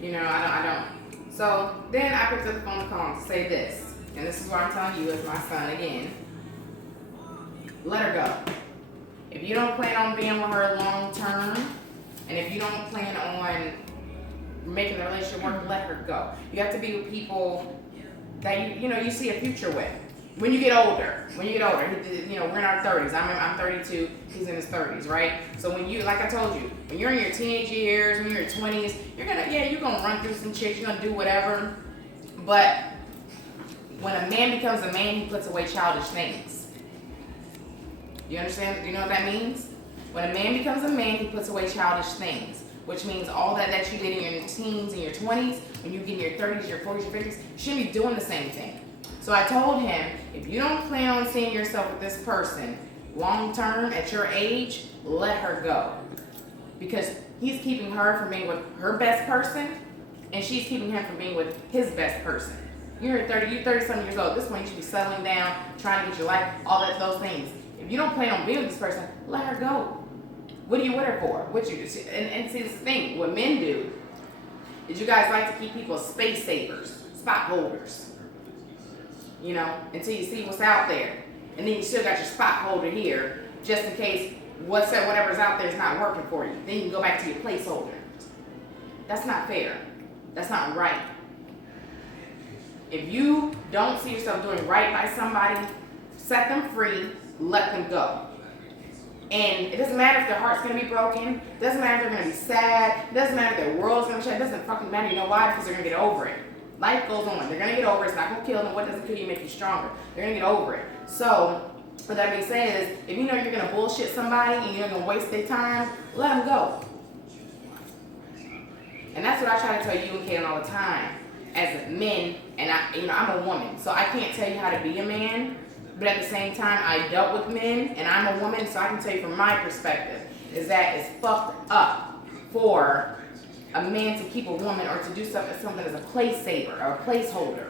You know, I don't. So then I picked up the phone to call him to say this, and this is what I'm telling you as my son again. Let her go. If you don't plan on being with her long term, and if you don't plan on making the relationship work, let her go. You have to be with people that you see a future with. When you get older, we're in our 30s. I'm 32. He's in his 30s, right? So when you, like I told you, when you're in your teenage years, when you're in your 20s, you're gonna run through some chicks. You're gonna do whatever. But when a man becomes a man, he puts away childish things. You understand? Do you know what that means? When a man becomes a man, he puts away childish things, which means all that you did in your teens and your 20s, when you get in your 30s, your 40s, your 50s, you shouldn't be doing the same thing. So I told him, if you don't plan on seeing yourself with this person long term at your age, let her go. Because he's keeping her from being with her best person, and she's keeping him from being with his best person. You're 30-something years old. At this point, you should be settling down, trying to get your life, those things. If you don't plan on being with this person, let her go. What are you with her for? And see, this thing, what men do is you guys like to keep people space savers, spot holders. Until you see what's out there. And then you still got your spot holder here, just in case whatever's out there is not working for you. Then you can go back to your placeholder. That's not fair. That's not right. If you don't see yourself doing right by somebody, set them free, let them go. And it doesn't matter if their heart's going to be broken. It doesn't matter if they're going to be sad. It doesn't matter if their world's going to shut. It doesn't fucking matter. You know why? Because they're going to get over it. Life goes on. They're going to get over it. It's not going to kill them. What doesn't kill you make you stronger. They're going to get over it. So, what that being said is, if you know you're going to bullshit somebody and you're going to waste their time, let them go. And that's what I try to tell you and Kaden all the time. As men, and I'm a woman, so I can't tell you how to be a man. But at the same time, I dealt with men, and I'm a woman, so I can tell you from my perspective, is that it's fucked up for a man to keep a woman or to do something as a place saver or a placeholder.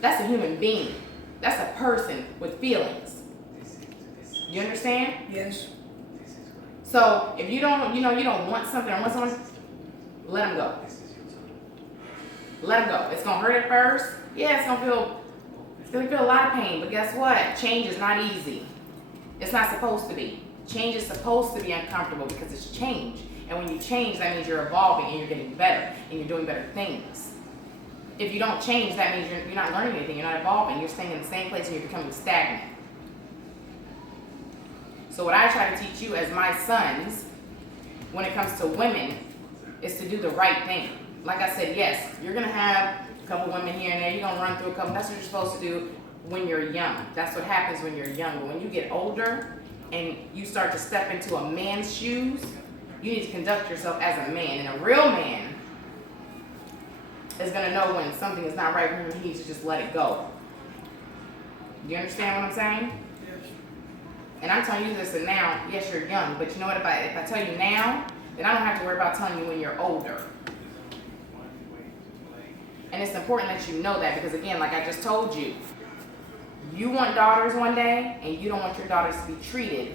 That's a human being. That's a person with feelings. You understand? Yes. So if you don't want something or want someone, let them go. Let them go. It's gonna hurt at first. Yeah, it's gonna feel a lot of pain. But guess what? Change is not easy. It's not supposed to be. Change is supposed to be uncomfortable because it's change. And when you change, that means you're evolving and you're getting better and you're doing better things. If you don't change, that means you're not learning anything. You're not evolving. You're staying in the same place and you're becoming stagnant. So what I try to teach you as my sons, when it comes to women, is to do the right thing. Like I said, yes, you're going to have a couple women here and there. You're going to run through a couple. That's what you're supposed to do when you're young. That's what happens when you're young. But when you get older and you start to step into a man's shoes, you need to conduct yourself as a man. And a real man is going to know when something is not right for him and he needs to just let it go. Do you understand what I'm saying? Yes. And I'm telling you this and now, yes, you're young, but you know what, if I tell you now, then I don't have to worry about telling you when you're older. And it's important that you know that because, again, like I just told you, you want daughters one day, and you don't want your daughters to be treated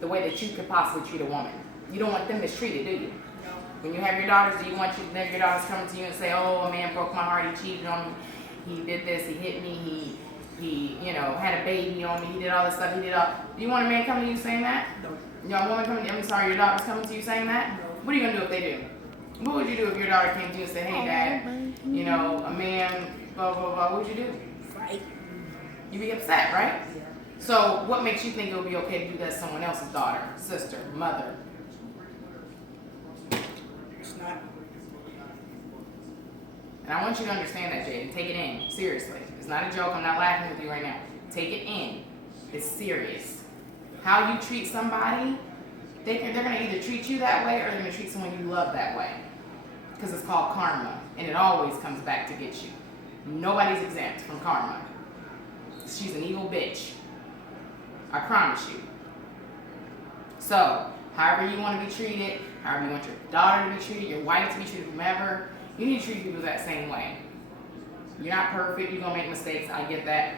the way that you could possibly treat a woman. You don't want them mistreated, do you? No. When you have your daughters, do you want your daughters coming to you and say, oh, a man broke my heart, he cheated on me, he did this, he hit me, he had a baby on me, he did all this stuff, do you want a man coming to you saying that? No. You want a woman coming to you, your daughter's coming to you saying that? No. What are you going to do if they do? What would you do if your daughter came to you and said, hey, Dad, a man, blah, blah, blah, what would you do? Fight. You'd be upset, right? Yeah. So what makes you think it would be okay to do that to someone else's daughter, sister, mother? It's not. And I want you to understand that, Jaden. Take it in. Seriously. It's not a joke. I'm not laughing with you right now. Take it in. It's serious. How you treat somebody, they're going to either treat you that way or they're going to treat someone you love that way. Because it's called karma. And it always comes back to get you. Nobody's exempt from karma. She's an evil bitch. I promise you. So, however you want to be treated, however you want your daughter to be treated, your wife to be treated, whomever, you need to treat people that same way. You're not perfect. You're going to make mistakes. I get that.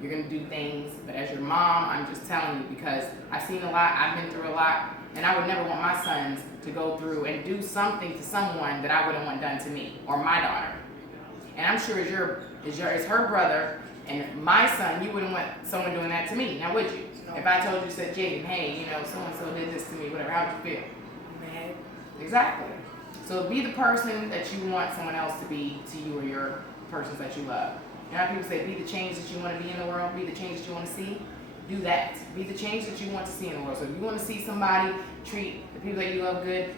You're going to do things. But as your mom, I'm just telling you because I've seen a lot. I've been through a lot. And I would never want my sons to go through and do something to someone that I wouldn't want done to me or my daughter. And I'm sure as her brother and my son, you wouldn't want someone doing that to me. Now would you? No. If I told you, said, Jaden, hey, so-and-so did this to me, whatever, how would you feel? Mad. Exactly. So be the person that you want someone else to be to you or your persons that you love. You know how people say, be the change that you want to be in the world, be the change that you want to see? Do that. Be the change that you want to see in the world. So if you want to see somebody treat the people that you love good,